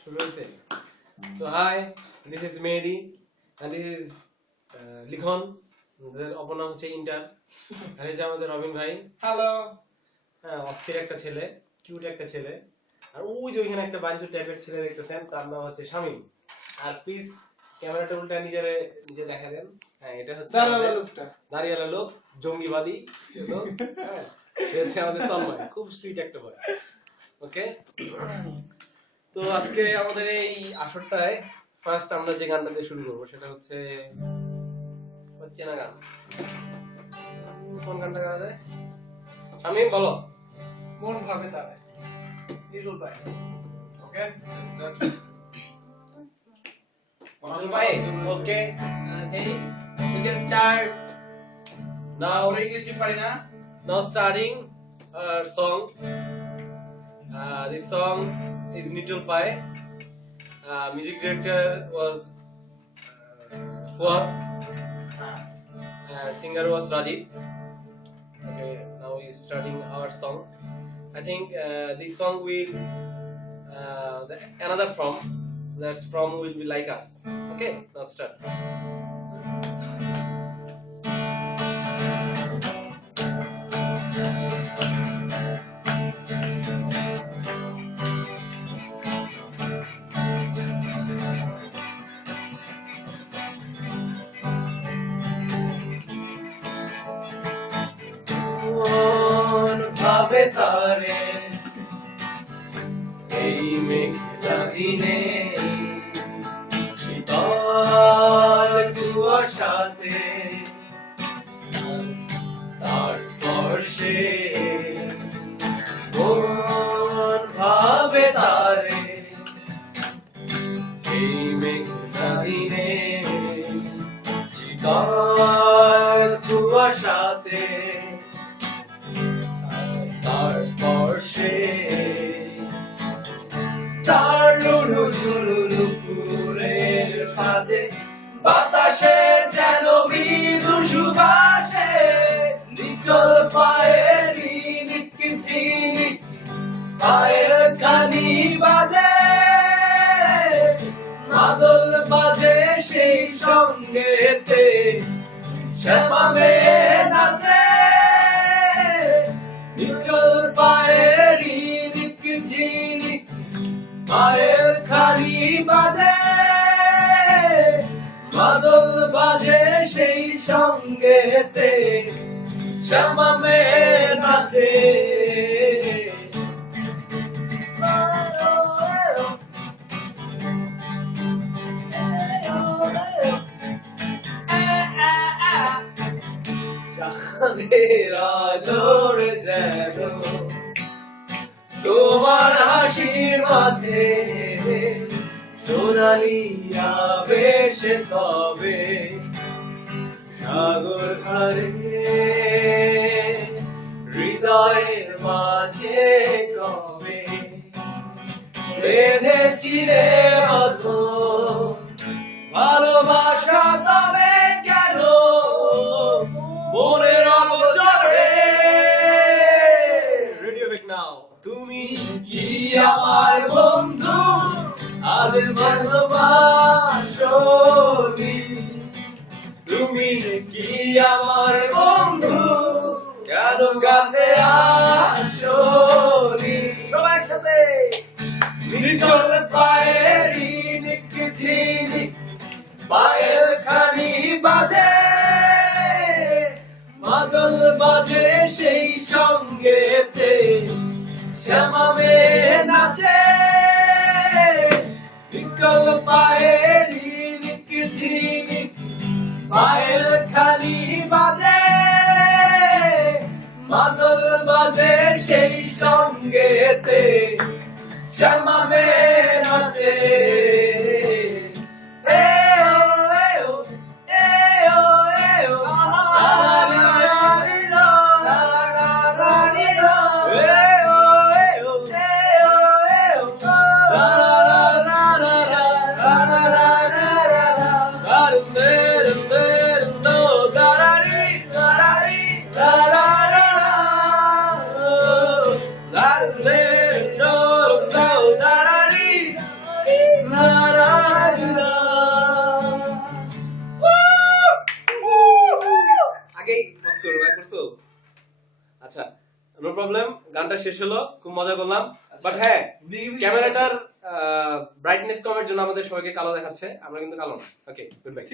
শুরু হয়েছে। তো hi, this is Mehedi and this is Likhon, যার অপর নাম হচ্ছে ইন্টার। আর এই যে আমাদের রবিন ভাই। হ্যালো। হ্যাঁ, অস্থির একটা ছেলে, কিউট একটা ছেলে। আর ওই যে ওইখানে একটা বাঞ্চু টাইপের ছেলে দেখতেছেন, তার নাম হচ্ছে শামীম। আর প্লিজ ক্যামেরাটা উল্টা নিজে দেখা দেন। হ্যাঁ, এটা হচ্ছে দাঁড়ালো লোকটা। দাঁড়িয়ালা লোক, জঙ্গিবাদী লোক। হ্যাঁ, সে হচ্ছে আমাদের তন্ময়, খুব সুইট একটা বয়। ওকে, তো আজকে আমাদের এই আসরটায় ফার্স্ট আমরা যে গানটা দিয়ে শুরু করবো সেটা হচ্ছে চেনা গান। কোন গানটা গাওয়া যায়? শামীম বলো। মন ভাবে তারে নিরুল ভাই। ওকে, লেটস স্টার্ট। নিরুল ভাই, ওকে, Okay, we can start. নাও ওরে ইংলিশ পারি না। now starting our song. This song is Nitul Pai. Music director was Fuad. Singer was Rajiv. Okay, now we starting our song. I think this song will another from that's from will be like us. Okay, now start. মন ভাবে তারে এই মেঘলা দিনে শীতল কুয়াশাতে তার স্পর্শে মন ভাবে তারে এই মেঘলা দিনে শীতল কুয়াশাতে তার স্পর্শে তার লুলু ঝুলু নুপুরের সাজে বাতাসে যেন মৃদু সুবাসে নিচল পায়েরি নিকঝিনি পায়ের কানি বাজে মাদল বাজে সেই সঙ্গেতে শ্যামা মেয়ে নাচে নিচল পায়েরি নিকঝিনি পায়ের খানি বাজে মাদল বাজে সেই সঙ্গেতে শ্যামা মেয়ে নাচে চাঁদের আলোর যেন তোমার হাসির মাঝে সোনালি আবেশে তবে সাগর ধারে হৃদয়ের মাঝে কবে বেঁধেছিলে বাঁধন ভালোবাসা তবে কেন মনের অগোচরে রেডিও বেক নাও তুমি কি আমার বন্ধু আজ ভালোবাসনি তুমি কি আমার বন্ধু কেন কাছে আসনি সবাই একসাথে নিচল পায়েরি নিকঝিনি পায়ের খানি বাজে মাদল বাজে সেই সঙ্গেতে শ্যামা মেয়ে নাচে নিচল পায়েরি নিকঝিনি পায়ের খানি বাজে মাদল বাজে সেই সঙ্গেতে শ্যামা মেয়ে নাচে Da আচ্ছা নো প্রবলেম, গানটা শেষ হলো, খুব মজা করলাম। বাট হ্যাঁ, ক্যামেরাটার ব্রাইটনেস কমের জন্য আমাদের সবাইকে কালো দেখাচ্ছে, আমরা কিন্তু কালো না। ওকে, গুড বাই।